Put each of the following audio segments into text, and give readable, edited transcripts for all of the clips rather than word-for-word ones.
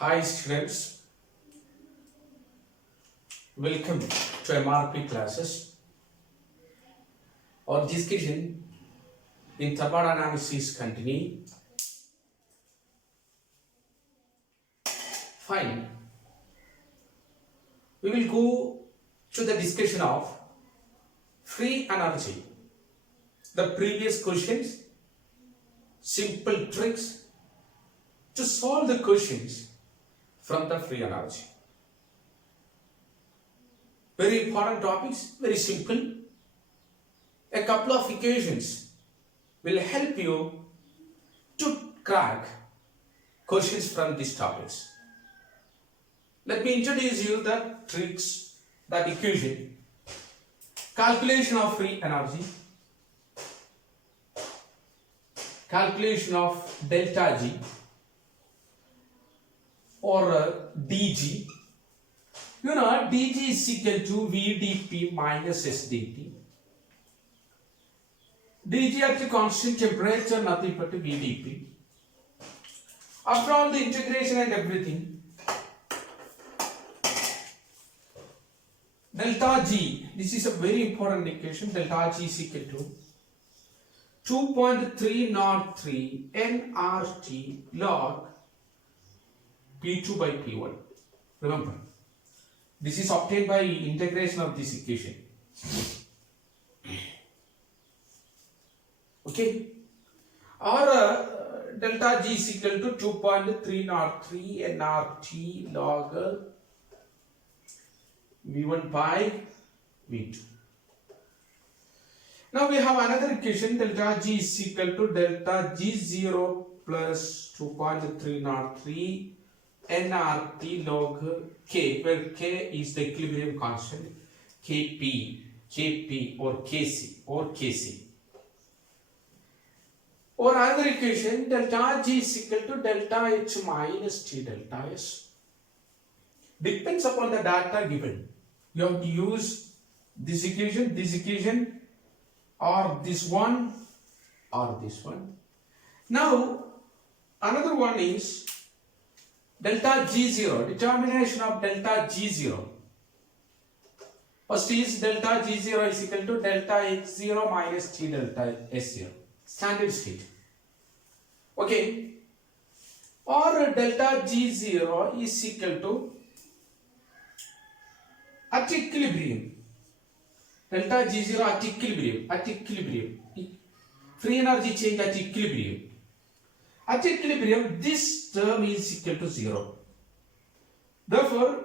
Hi students, welcome to MRP classes. Our discussion in thermal analysis continue. Fine. We will go to the discussion of free energy. The previous questions, simple tricks to solve the questions from the free energy. Very important topics, very simple. A couple of equations will help you to crack questions from these topics. Let me introduce you the tricks, that equation, calculation of free energy, calculation of delta G or dG. You know dG is equal to VdP minus SdT. dG at the constant temperature nothing but VdP. After all the integration and everything, delta G, this is a very important equation, delta G is equal to 2.303 nRT log P2 by P1. Remember, this is obtained by integration of this equation. Okay, or delta G is equal to 2.303 nRT log V1 by V2. Now we have another equation, delta G is equal to delta G0 plus 2.303 nRT log K, where K is the equilibrium constant, Kp or Kc. Or another equation, delta G is equal to delta H minus T delta S. Depends upon the data given. You have to use this equation, or this one, or this one. Now, another one is delta G0, determination of delta G0. First is delta G0 is equal to delta H0 minus T delta S0. Standard state. Okay. Or delta G0 is equal to at equilibrium. Delta G0 at equilibrium. Free energy change at equilibrium. At equilibrium, this term is equal to 0. Therefore,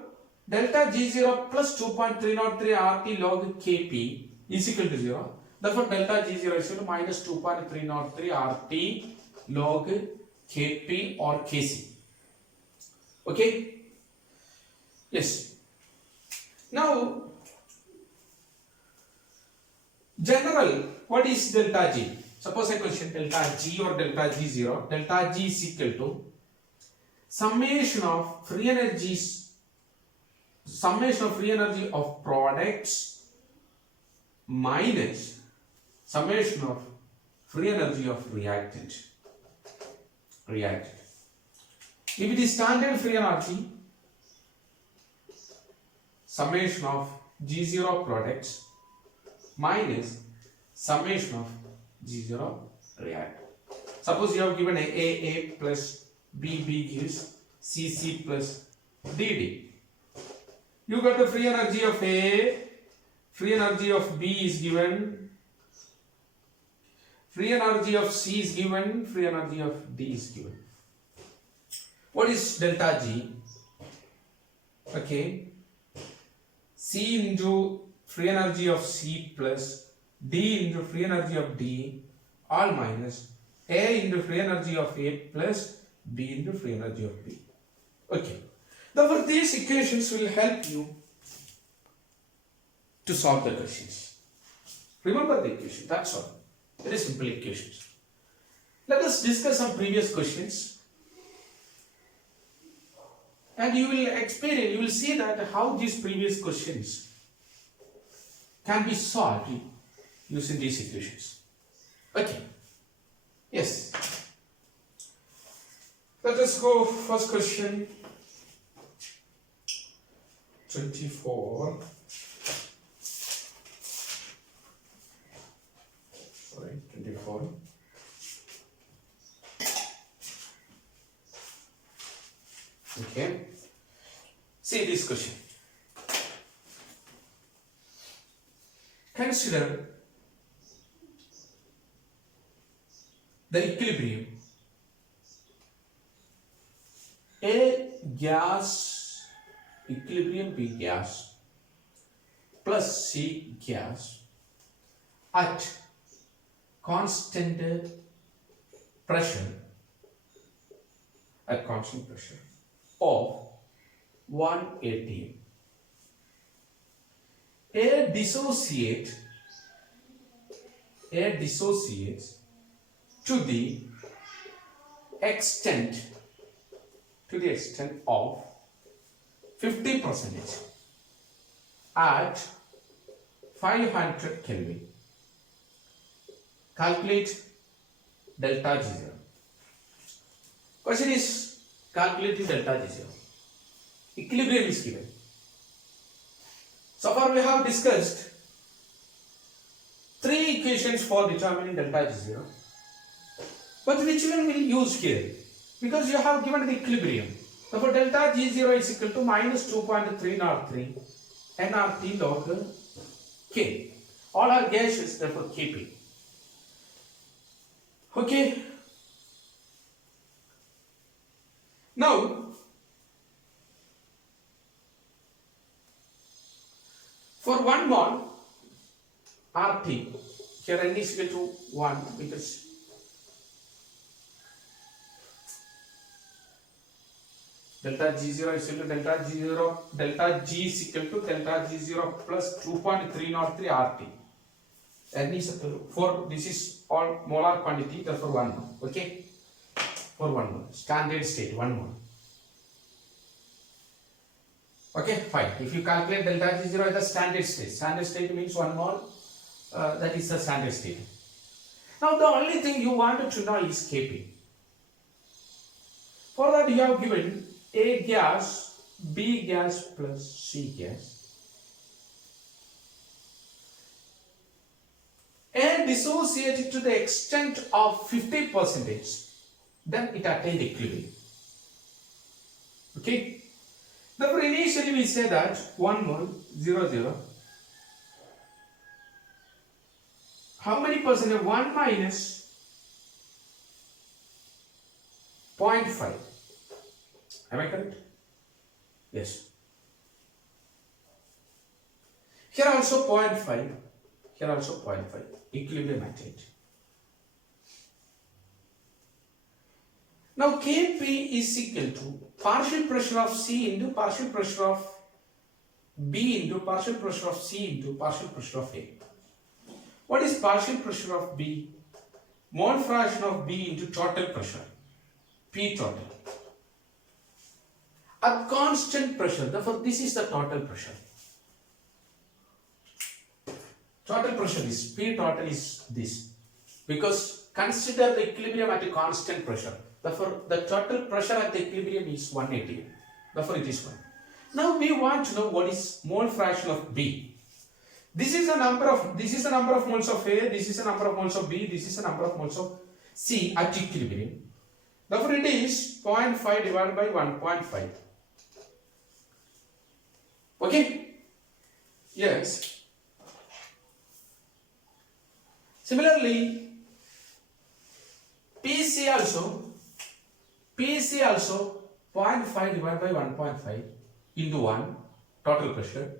delta G0 plus 2.303 RT log Kp is equal to 0. Therefore, delta G0 is equal to minus 2.303 RT log Kp or Kc. Okay? Yes. Now, general, what is delta G? Suppose a question, delta G or delta G0. Delta G is equal to summation of free energy of products minus summation of free energy of reactant. If it is standard free energy, summation of G0 products minus summation of G0 reactant. Suppose you have given A plus B gives CC plus DD. You got the free energy of A, free energy of B is given, free energy of C is given, free energy of D is given. What is delta G? Okay. C into free energy of C plus D into free energy of D, all minus A into free energy of A plus B into free energy of B. Okay. Therefore, these equations will help you to solve the questions. Remember the equation, that's all. Very simple equations. Let us discuss some previous questions. And you will experience, you will see that how these previous questions can be solved using these equations. Okay. Yes. Let us go first question. 24. Sorry, 24. Okay. See this question. Consider the equilibrium. A gas, equilibrium B gas plus C gas at constant pressure, of 1 atm. A dissociates to the extent of 50% at 500 Kelvin. Calculate delta G0. Question is calculating delta G0. Equilibrium is given. So far we have discussed 3 equations for determining delta G0. But which one will use here? Because you have given the equilibrium. Therefore delta G0 is equal to minus 2.303 nRT log K. All are gaseous, therefore Kp. Okay. Now, for 1 mole RT, here n is equal to 1 because delta G0 is equal to delta G is equal to delta G0 plus 2.303 RT. N is for this is all molar quantity, therefore 1 mole. Okay, for 1 mole, standard state 1 mole. Okay, fine. If you calculate delta G0 as the standard state means 1 mole. That is the standard state. Now the only thing you wanted to know is Kp. For that you have given A gas, B gas plus C gas. And dissociated to the extent of 50%, then it attained equilibrium. Okay. Therefore, initially we say that 1 mole 0 0. How many percent? 1 minus 0.5. Am I correct? Yes. Here also 0.5. Here also 0.5. Equilibrium attained. Now Kp is equal to partial pressure of C into partial pressure of B into partial pressure of C into partial pressure of A. What is partial pressure of B? Mole fraction of B into total pressure, P total. At constant pressure, therefore this is the total pressure. Total pressure is P total is this. Because consider the equilibrium at a constant pressure. Therefore the total pressure at the equilibrium is 180. Therefore it is 1. Now we want to know what is mole fraction of B. This is a number of moles of A, this is a number of moles of B, this is a number of moles of C at equilibrium. Therefore it is 0.5 divided by 1.5. Okay? Yes. Similarly, PC also 0.5 divided by 1.5 into 1 total pressure.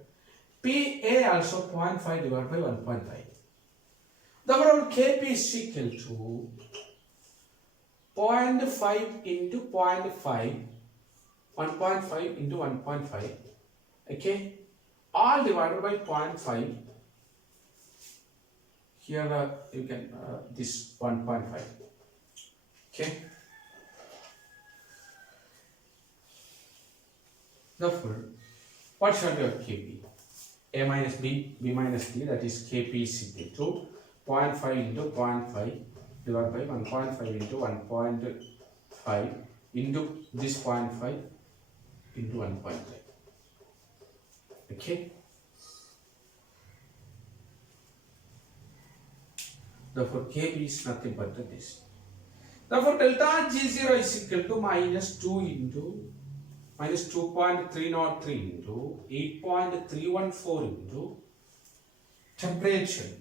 PA also 0.5 divided by 1.5. Therefore our Kp is equal to 0.5 into 0.5, 1.5 into 1.5, okay, all divided by 0.5. Here you can this 1.5, okay. Therefore, what shall be our Kp? A minus B, B minus D, that is Kp is equal to 0.5 into 0.5 divided by 1.5 into 1.5 into this 0.5 into 1.5. Okay. Therefore, Kb is nothing but this. Therefore, delta G0 is equal to minus 2 into minus 2.303 into 8.314 into temperature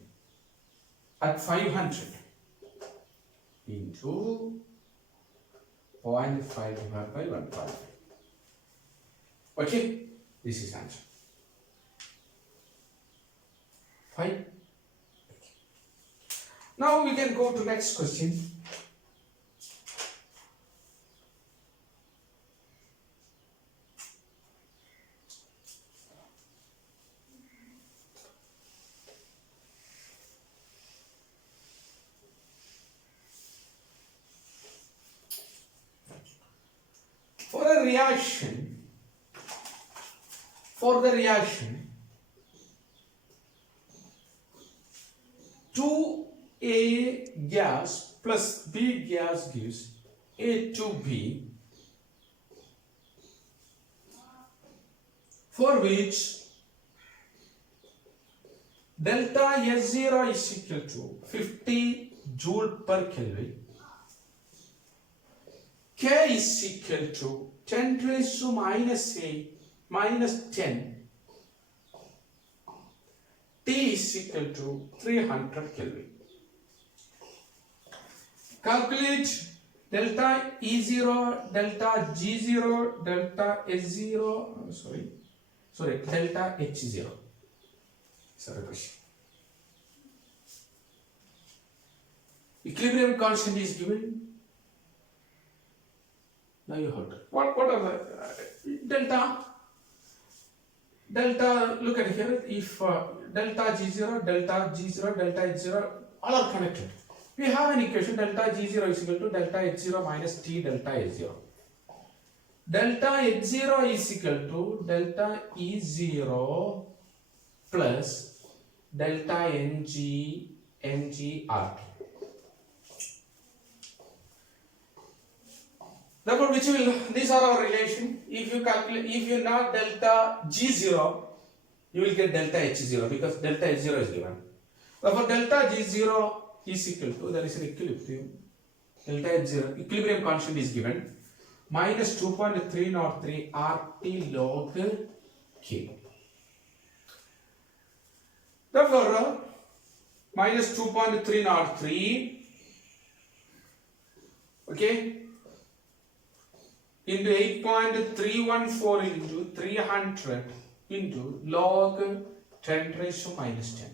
at 500 into 0.5 divided by 1.5. Okay, this is answer. Fine. Now we can go to next question. For the reaction 2A gas plus B gas gives A2B, for which delta S0 is equal to 50 joule per Kelvin, K is equal to 10 raised to minus 8 minus 10, T is equal to 300 Kelvin. Calculate delta E0, delta G0, delta S0, delta H0. Sorry, question. Equilibrium constant is given. Now you heard. What are the delta? Look at here. If delta G0, delta G0, delta H0 all are connected, we have an equation delta G0 is equal to delta H0 minus T delta H0. Delta H0 is equal to delta E0 plus delta NG RT. Therefore, these are our relation. If you know delta G0, you will get delta H0 because delta H0 is given. Therefore, delta G0 is equal to, there is an equilibrium, delta H0, equilibrium constant is given, minus 2.303 RT log K. Therefore, minus 2.303, okay, into 8.314 into 300 into log 10 raised to minus 10.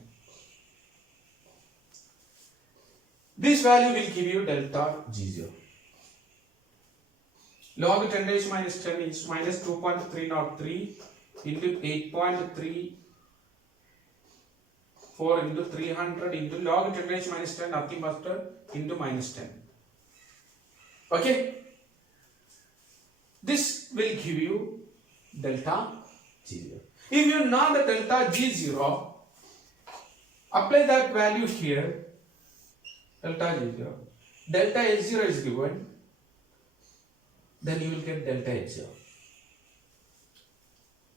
This value will give you delta G0. Log 10 raised to minus 10 is minus 2.303 into 8.34 into 300 into log 10 raised to minus 10, nothing but into minus 10. Okay? This will give you delta G0. If you know the delta G0, apply that value here, delta G0. Delta H0 is given, then you will get delta H0.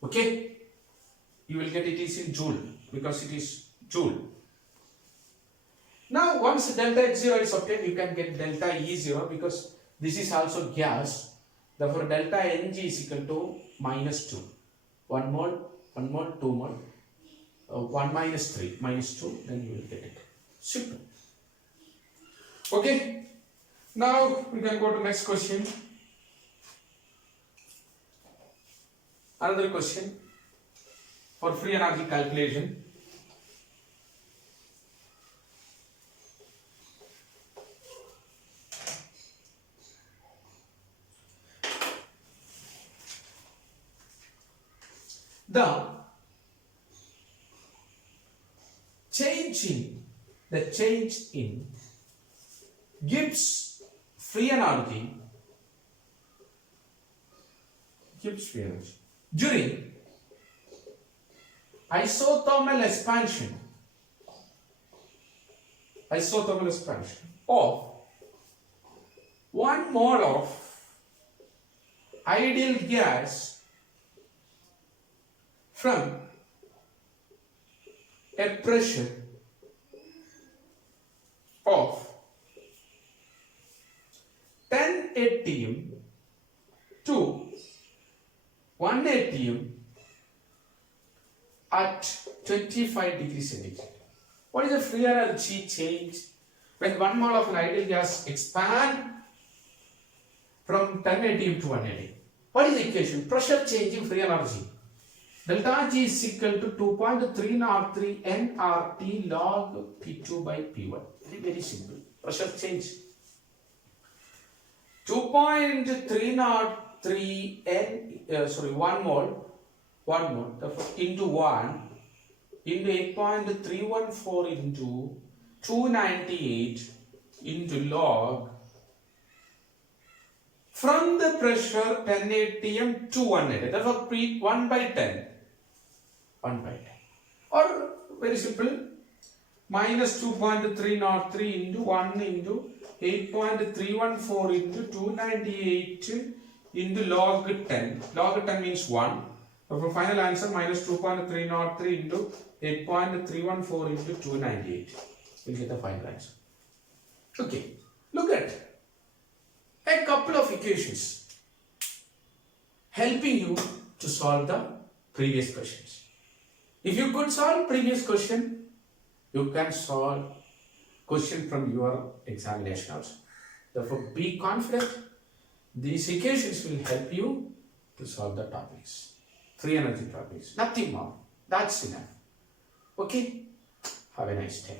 Okay? You will get it is in joule because it is joule. Now, once delta H0 is obtained, you can get delta E0 because this is also gas. Therefore, delta Ng is equal to minus 2. 1 mole, 2 mole, 1 minus 3, minus 2, then you will get it. Simple. Okay. Now, we can go to next question. Another question for free energy calculation. The change in Gibbs free energy during isothermal expansion of 1 mole of ideal gas from a pressure of 10 atm to 1 atm at 25 degrees centigrade. What is the free energy change when 1 mole of an ideal gas expand from 10 atm to 1 atm? What is the equation? Pressure change in free energy. Delta G is equal to 2.303 nRT log P2 by P1. Very simple. Pressure change. 2.303 1 mole into 1 into 8.314 into 298 into log from the pressure 10 atm to 1 atm. Therefore, 1 by 10. 1 by 10. Or very simple, minus 2.303 into 1 into 8.314 into 298 into log 10. Log 10 means 1. Therefore, final answer minus 2.303 into 8.314 into 298. We'll get the final answer. Okay, look at a couple of equations helping you to solve the previous questions. If you could solve previous question, you can solve question from your examination also. Therefore, be confident. These equations will help you to solve the topics, free energy topics. Nothing more. That's enough. Okay? Have a nice day.